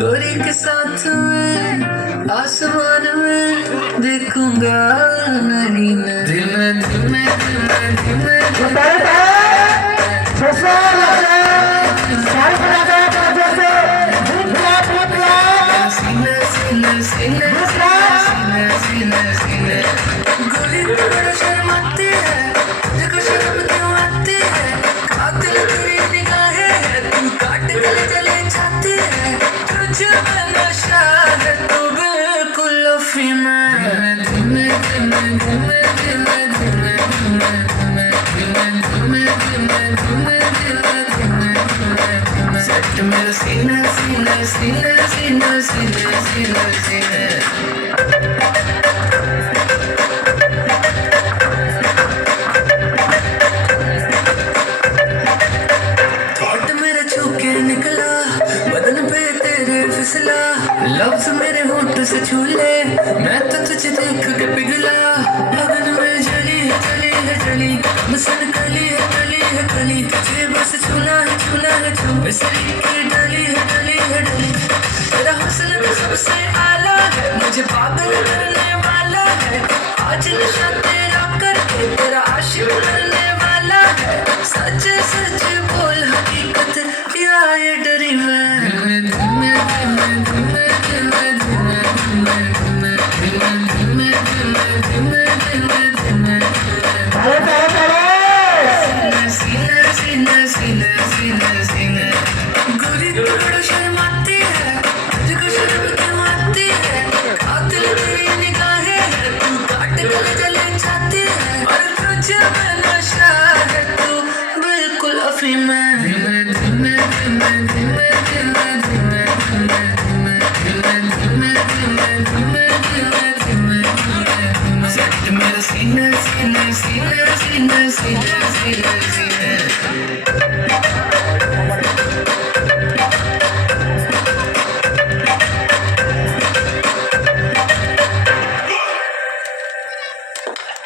गोरी के साथ में आसमान में देखूंगा नहीं मैं धीमे धीमे धीमे धीमे सीने सीने सीने सीने सीने सीने गोरी तू बड़ा शर्माती है देखो शर्म क्यों आती है कातिल तेरी निगाहें है तू काट गले चले जाती है तुझे में नशा है तू बिल्कुल अफीम है धीमे धीमे धीमे धीमे धीमे धीमे धीमे धीमे धीमे धीमे धीमे धीमे धीमे सेट मेरे सीने सीने सीने सीने सीने सीने सीने थॉट मेरे छू के निकला बदन पे तेरे फिसला लफ्ज मेरे होंठ से छू ले मैं तो तुझे देख के पिघला लगन में जली है जली मसन कली है कली तुझे बस छूना है छू बिसरी की डली है डली तेरा हुस्न तो सबसे आला है मुझे पागल करने वाला है आज नशा तेरा करके तेरा आशिक बनने वाला है सच सच बोल हकीकत या ये डरी मैं धीमे धीमे धीमे धीमे धीमे धीमे धीमे धीमे धीमे धीमे धीमे सीने सीने सीने सीने सीने गोरी तू बड़ा शर्माती है तुझको शर्म क्यों आती है कातिल तेरी निगाहें है तू काट गले जले जाती है और तुझे में नशा है तू बिल्कुल अफीम है धीमे धीमे धीमे धीमे धीमे धीमे धीमे धीमे धीमे धीमे धीमे धीमे धीमे धीमे सेट मेरे सीने सीने सीने सीने सीने सीने सीने